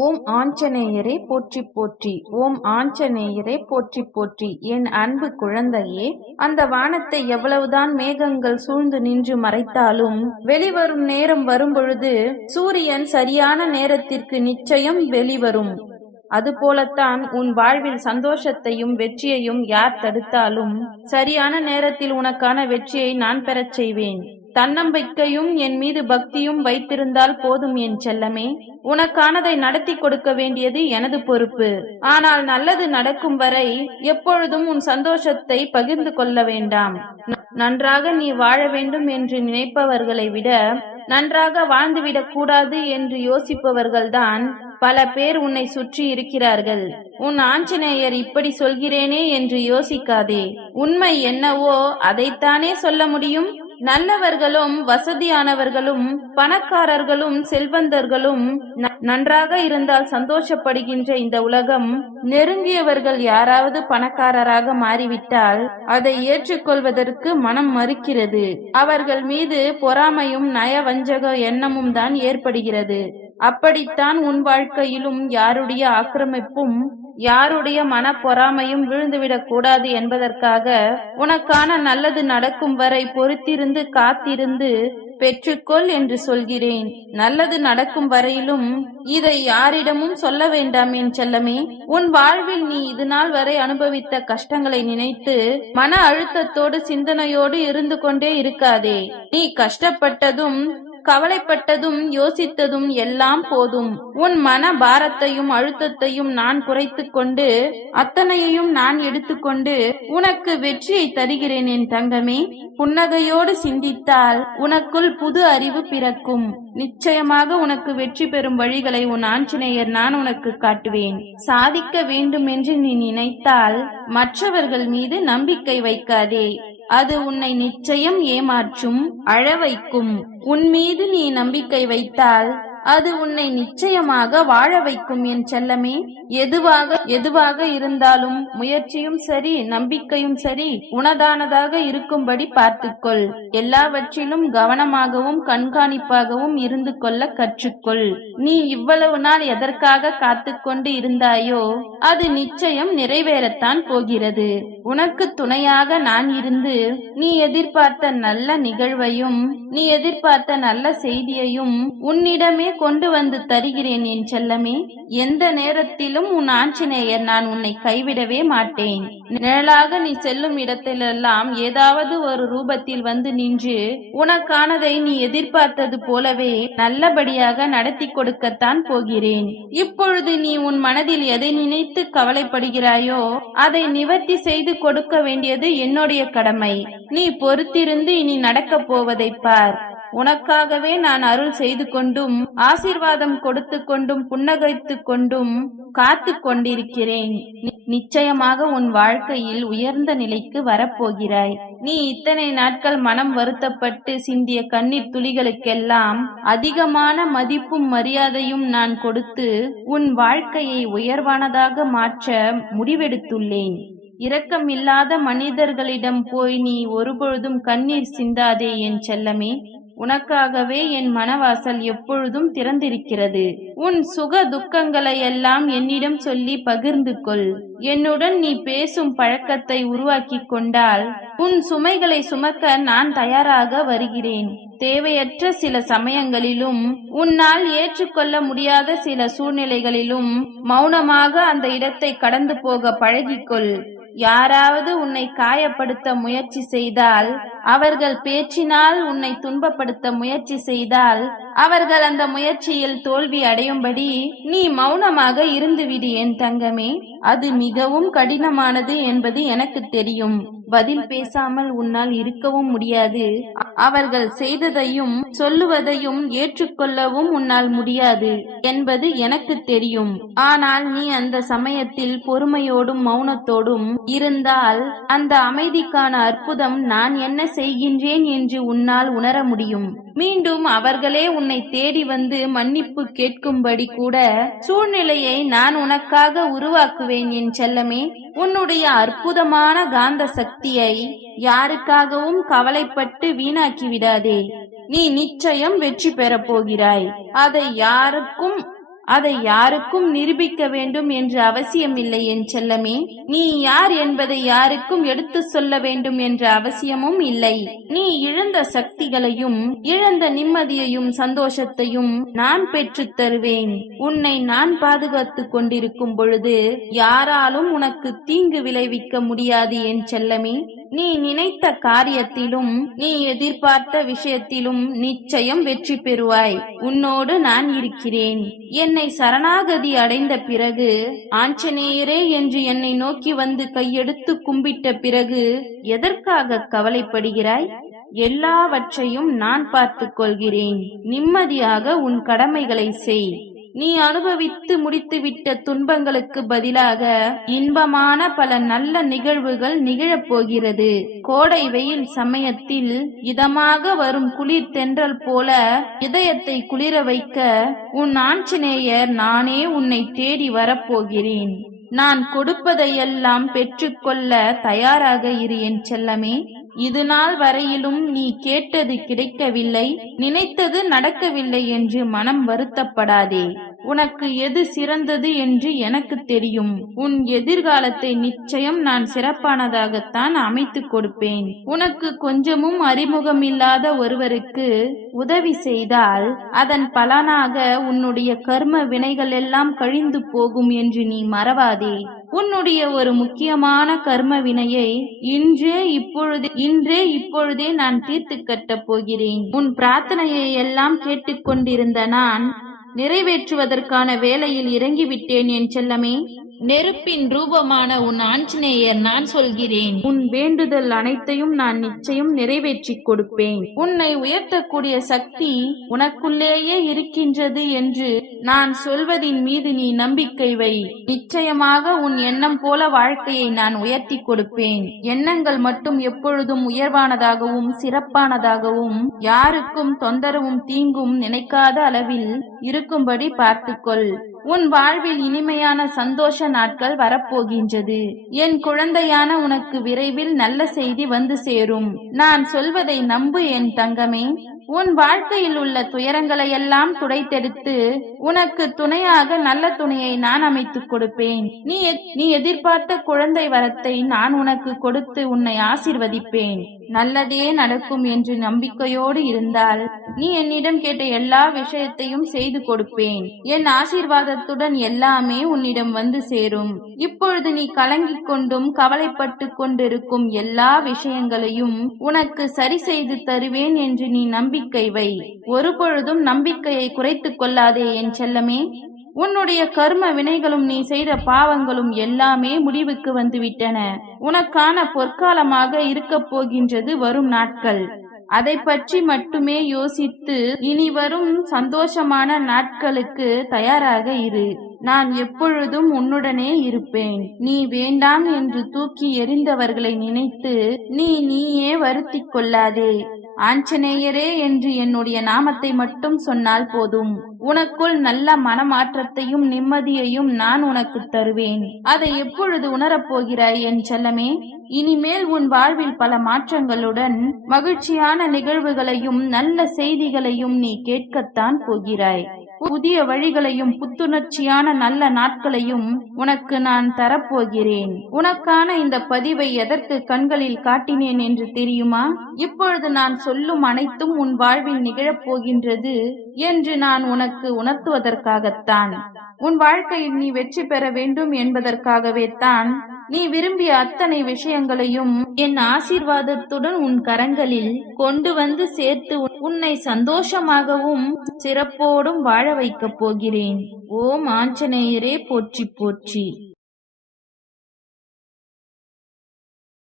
ஓம் ஆஞ்சநேயரே போற்றி போற்றி ஓம் ஆஞ்சநேயரே போற்றி போற்றி. என் அன்பு குழந்தையே அந்த வானத்தை எவ்வளவுதான் மேகங்கள் சூழ்ந்து நின்று மறைத்தாலும் வெளிவரும் நேரம் வரும்பொழுது சூரியன் சரியான நேரத்திற்கு நிச்சயம் வெளிவரும். அதுபோலத்தான் உன் வாழ்வில் சந்தோஷத்தையும் வெற்றியையும் யார் தடுத்தாலும் சரியான நேரத்தில் உனக்கான வெற்றியை நான் பெறச் செய்வேன். தன்னம்பிக்கையும் என் மீது பக்தியும் வைத்திருந்தால் போதும் என் செல்லமே. உனக்கானதை நடத்தி கொடுக்க வேண்டியது எனது பொறுப்பு. ஆனால் நல்லது நடக்கும் வரை எப்பொழுதும் உன் சந்தோஷத்தை பகிர்ந்து கொள்ள வேண்டாம். நன்றாக நீ வாழ வேண்டும் என்று நினைப்பவர்களை விட நன்றாக வாழ்ந்துவிடக் கூடாது என்று யோசிப்பவர்கள்தான் பல பேர் உன்னை சுற்றி இருக்கிறார்கள். உன் ஆஞ்சநேயர் இப்படி சொல்கிறேனே என்று யோசிக்காதே. உண்மை என்னவோ அதைத்தானே சொல்ல முடியும்? நல்லவர்களும் வசதியானவர்களும் பணக்காரர்களும் செல்வந்தர்களும் ந- நன்றாக இருந்தால் சந்தோஷப்படுகின்ற இந்த உலகம் நெருங்கியவர்கள் யாராவது பணக்காரராக மாறிவிட்டால் அதை ஏற்றுக்கொள்வதற்கு மனம் மறுக்கிறது. அவர்கள் மீது பொறாமையும் நயவஞ்சக எண்ணமும் தான் ஏற்படுகிறது. அப்படித்தான் உன் வாழ்க்கையிலும் யாருடைய ஆக்கிரமிப்பும் யாருடைய மன பொறாமையும் விழுந்துவிடக் கூடாது என்பதற்காக உனக்கான நல்லது நடக்கும் வரை பொறுத்திருந்து காத்திருந்து பெற்றுக்கொள் என்று சொல்கிறேன். நல்லது நடக்கும் வரையிலும் இதை யாரிடமும் சொல்ல வேண்டாம் என் செல்லமே. உன் வாழ்வில் நீ இது நாள் வரை அனுபவித்த கஷ்டங்களை நினைத்து மன அழுத்தத்தோடு சிந்தனையோடு இருந்து கொண்டே இருக்காதே. நீ கஷ்டப்பட்டதும் கவலைப்பட்டதும் யோசித்ததும் எல்லாம் போதும். உன் மன பாரத்தையும் அழுத்தத்தையும் நான் குறைத்து கொண்டு அத்தனையையும் நான் எடுத்துக்கொண்டு உனக்கு வெற்றியை தருகிறேன் என் தங்கமே. புன்னகையோடு சிந்தித்தால் உனக்குள் புது அறிவு பிறக்கும். நிச்சயமாக உனக்கு வெற்றி பெறும் வழிகளை உன் ஆஞ்சநேயர் நான் உனக்கு காட்டுவேன். சாதிக்க வேண்டும் என்று நீ நினைத்தால் மற்றவர்கள் மீது நம்பிக்கை வைக்காதே. அது உன்னை நிச்சயம் ஏமாற்றும் அழ வைக்கும் உன் மீது நீ நம்பிக்கை வைத்தால் அது உன்னை நிச்சயமாக வாழ வைக்கும் என் செல்லமே. எதுவாக எதுவாக இருந்தாலும் முயற்சியும் சரி நம்பிக்கையும் சரி உனதானதாக இருக்கும்படி பார்த்துக்கொள். எல்லாவற்றிலும் கவனமாகவும் கண்காணிப்பாகவும் இருந்து கொள்ள கற்றுக்கொள். நீ இவ்வளவு நாள் எதற்காக காத்துக்கொண்டு இருந்தாயோ அது நிச்சயம் நிறைவேறத்தான் போகிறது. உனக்கு துணையாக நான் இருந்து நீ எதிர்பார்த்த நல்ல நிகழ்வையும் நீ எதிர்பார்த்த நல்ல செய்தியையும் உன்னிடமே கொண்டு வந்து தருகிறேன் என் செல்லமே. எந்த நேரத்திலும் உன் ஆஞ்சநேயர் நான் உன்னை கைவிடவே மாட்டேன். நிழலாக நீ செல்லும் இடத்திலெல்லாம் ஏதாவது ஒரு ரூபத்தில் வந்து நின்று உனக்கானதை நீ எதிர்பார்த்தது போலவே நல்லபடியாக நடத்தி கொடுக்கத்தான் போகிறேன். இப்பொழுது நீ உன் மனதில் எதை நினைத்து கவலைப்படுகிறாயோ அதை நிவர்த்தி செய்து கொடுக்க வேண்டியது என்னுடைய கடமை. நீ பொறுத்திருந்து இனி நடக்கப் போவதை பார். உனக்காகவே நான் அருள் செய்து கொண்டும் ஆசீர்வாதம் கொடுத்து கொண்டும் புன்னகைத்து கொண்டும் காத்து கொண்டிருக்கிறேன். நி- நிச்சயமாக உன் வாழ்க்கையில் உயர்ந்த நிலைக்கு வரப்போகிறாய். நீ இத்தனை நாட்கள் மனம் வருத்தப்பட்டு சிந்திய கண்ணீர் துளிகளுக்கெல்லாம் அதிகமான மதிப்பும் மரியாதையும் நான் கொடுத்து உன் வாழ்க்கையை உயர்வானதாக மாற்ற முடிவெடுத்துள்ளேன். இரக்கமில்லாத மனிதர்களிடம் போய் நீ ஒருபொழுதும் கண்ணீர் சிந்தாதே என் செல்லமே. உனக்காகவே என் மனவாசல் எப்பொழுதும் திறந்திருக்கிறது. உன் சுக துக்கங்களை எல்லாம் என்னிடம் சொல்லி பகிர்ந்து கொள் என்னுடன் நீ பேசும் பழக்கத்தை உருவாக்கிக் கொண்டால் உன் சுமைகளை சுமக்க நான் தயாராக வருகிறேன். தேவையற்ற சில சமயங்களிலும் உன்னால் ஏற்றுக்கொள்ள முடியாத சில சூழ்நிலைகளிலும் மௌனமாக அந்த இடத்தை கடந்து போக பழகிக்கொள். யாராவது உன்னை காயப்படுத்த முயற்சி செய்தால் அவர்கள் பேச்சினால் உன்னை துன்பப்படுத்த முயற்சி செய்தால் அவர்கள் அந்த முயற்சியில் தோல்வி அடையும்படி நீ மௌனமாக இருந்துவிடு என் தங்கமே. அது மிகவும் கடினமானது என்பது எனக்கு தெரியும். பதில் பேசாமல் உன்னால் இருக்கவும் முடியாது. அவர்கள் செய்ததையும் சொல்லுவதையும் ஏற்றுக்கொள்ளவும் உன்னால் முடியாது என்பது எனக்கு தெரியும். ஆனால் நீ அந்த சமயத்தில் பொறுமையோடும் மௌனத்தோடும் இருந்தால் அந்த அமைதிக்கான அற்புதம் நான் என்ன செய்கின்றேன் என்று உன்னால் உணர முடியும். மீண்டும் அவர்களே உன்னை தேடி வந்து மன்னிப்பு கேட்கும்படி கூட சூழ்நிலையை நான் உனக்காக உருவாக்குவேன் என் செல்லமே. உன்னுடைய அற்புதமான காந்த சக்தியை யாருக்காகவும் கவலைப்பட்டு வீணாக்கி விடாதே. நீ நிச்சயம் வெற்றி பெறப் போகிறாய். அதை யாருக்கும் அதை யாருக்கும் நிரூபிக்க வேண்டும் என்று அவசியமில்லை என் செல்லமே. நீ யார் என்பதை யாருக்கும் எடுத்து சொல்ல வேண்டும் என்ற அவசியமும் இல்லை. நீ இழந்த சக்திகளையும் இழந்த நிம்மதியையும் சந்தோஷத்தையும் நான் பெற்றுத் தருவேன். உன்னை நான் பாதுகாத்துக் கொண்டிருக்கும் பொழுது யாராலும் உனக்கு தீங்கு விளைவிக்க முடியாது என் செல்லமே. நீ நினைத்த காரியத்திலும் நீ எதிர்பார்த்த விஷயத்திலும் நிச்சயம் வெற்றி பெறுவாய். உன்னோடு நான் இருக்கிறேன். என்னை சரணாகதி அடைந்த பிறகு ஆஞ்சநேயரே என்று என்னை நோக்கி வந்து கையெடுத்து கும்பிட்ட பிறகு எதற்காக கவலைப்படுகிறாய்? எல்லாவற்றையும் நான் பார்த்துக் கொள்கிறேன். நிம்மதியாக உன் கடமைகளை செய். நீ அனுபவித்து முடித்துவிட்ட துன்பங்களுக்கு பதிலாக இன்பமான பல நல்ல நிகழ்வுகள் நிகழப் போகிறது கோடை வெயில் சமயத்தில் இதமாக வரும் குளிர் தென்றல் போல இதயத்தை குளிர வைக்க உன் ஆஞ்சநேயர் நானே உன்னை தேடி வரப்போகிறேன். நான் கொடுப்பதையெல்லாம் பெற்றுக்கொள்ள தயாராக இரு என் செல்லமே. இது நாள் வரையிலும் நீ கேட்டது கிடைக்கவில்லை நினைத்தது நடக்கவில்லை என்று மனம் வருத்தப்படாதே. உனக்கு எது சிறந்தது என்று எனக்கு தெரியும். உன் எதிர்காலத்தை நிச்சயம் நான் சிறப்பானதாகத்தான் அமைத்துக் கொடுப்பேன். உனக்கு கொஞ்சமும் அறிமுகமில்லாத ஒருவருக்கு உதவி செய்தால் அதன் பலனாக உன்னுடைய கர்ம வினைகள் எல்லாம் கழிந்து போகும் என்று நீ மறவாதே. உன்னுடைய ஒரு முக்கியமான கர்ம வினையை இன்றே இப்பொழுதே இன்றே இப்பொழுதே நான் தீர்த்து கட்டப் போகிறேன். உன் பிரார்த்தனையை எல்லாம் கேட்டுக்கொண்டிருந்த நான் நிறைவேற்றுவதற்கான வேலையில் இறங்கிவிட்டேன் என் செல்லமே. நெருப்பின் ரூபமான உன் ஆஞ்சநேயர் நான் சொல்கிறேன். உன் வேண்டுதல் அனைத்தையும் நான் நிச்சயம் நிறைவேற்றிக் கொடுப்பேன். உன்னை உயர்த்தக்கூடிய சக்தி உனக்குள்ளேயே இருக்கின்றது என்று நான் சொல்வதின் மீது நீ நம்பிக்கை வை. நிச்சயமாக உன் எண்ணம் போல வாழ்க்கையை நான் உயர்த்தி கொடுப்பேன். எண்ணங்கள் மட்டும் எப்பொழுதும் உயர்வானதாகவும் சிறப்பானதாகவும் யாருக்கும் தொந்தரவும் தீங்கும் நினைக்காத அளவில் இருக்கும்படி பார்த்துக்கொள். உன் வாழ்வில் இனிமையான சந்தோஷ நாட்கள் வரப்போகின்றது. என் குழந்தையான உனக்கு விரைவில் நல்ல செய்தி வந்து சேரும். நான் சொல்வதை நம்பு என் தங்கமே. உன் வாழ்க்கையில் உள்ள துயரங்களை எல்லாம் துடைத்தெடுத்து உனக்கு துணையாக நல்ல துணையை நான் அமைத்துக் கொடுப்பேன். நீ நீ எதிர்பார்த்த குழந்தை வரத்தை நான் உனக்கு கொடுத்து உன்னை ஆசிர்வதிப்பேன். நல்லதே நடக்கும் என்று நம்பிக்கையோடு இருந்தால் நீ என்னிடம் கேட்ட எல்லா விஷயத்தையும் செய்து கொடுப்பேன். என் ஆசீர்வாதத்துடன் எல்லாமே உன்னிடம் வந்து சேரும். இப்பொழுது நீ கலங்கிக் கொண்டும் கவலைப்பட்டு கொண்டிருக்கும் எல்லா விஷயங்களையும் உனக்கு சரி செய்து தருவேன் என்று நீ நம்பிக்கை வை. ஒருபொழுதும் நம்பிக்கையை குறைத்துக் கொள்ளாதே என் செல்லமே. உன்னுடைய கர்ம வினைகளும் நீ செய்த பாவங்களும் எல்லாமே முடிவுக்கு வந்துவிட்டன. உனக்கான பொற்காலமாக இருக்கப் போகின்றது வரும் நாட்கள். அதை பற்றி மட்டுமே யோசித்து இனி வரும் சந்தோஷமான நாட்களுக்கு தயாராக இரு. நான் எப்பொழுதும் உன்னுடனே இருப்பேன். நீ வேண்டாம் என்று தூக்கி எறிந்தவர்களை நினைத்து நீ நீயே வருத்திக் கொள்ளாதே. ஆஞ்சநேயரே என்று என்னுடைய நாமத்தை மட்டும் சொன்னால் போதும். உனக்குள் நல்ல மனமாற்றத்தையும் நிம்மதியையும் நான் உனக்கு தருவேன். அதை எப்பொழுது உணரப் போகிறாய் என் செல்லமே? இனிமேல் உன் வாழ்வில் பல மாற்றங்களுடன் மகிழ்ச்சியான நிகழ்வுகளையும் நல்ல செய்திகளையும் நீ கேட்கத்தான் போகிறாய். புதிய வழிகளையும் புத்துணர்ச்சியான நல்ல நாட்களையும் உனக்கு நான் தரப்போகிறேன். உனக்கான இந்த பதிவை எதற்கு கண்களில் காட்டினேன் என்று தெரியுமா? இப்பொழுது நான் சொல்லும் அனைத்தும் உன் வாழ்வில் நிகழப் போகின்றது என்று நான் உனக்கு உணர்த்துவதற்காகத்தான். உன் வாழ்க்கையில் நீ வெற்றி பெற வேண்டும் என்பதற்காகவே தான் நீ விரும்பிய அத்தனை விஷயங்களையும் என் ஆசீர்வாதத்துடன் உன் கரங்களில் கொண்டு வந்து சேர்த்து உன்னை சந்தோஷமாகவும் சிறப்போடும் வாழ வைக்கப் போகிறேன். ஓம் ஆஞ்சநேயரே போற்றி போற்றி.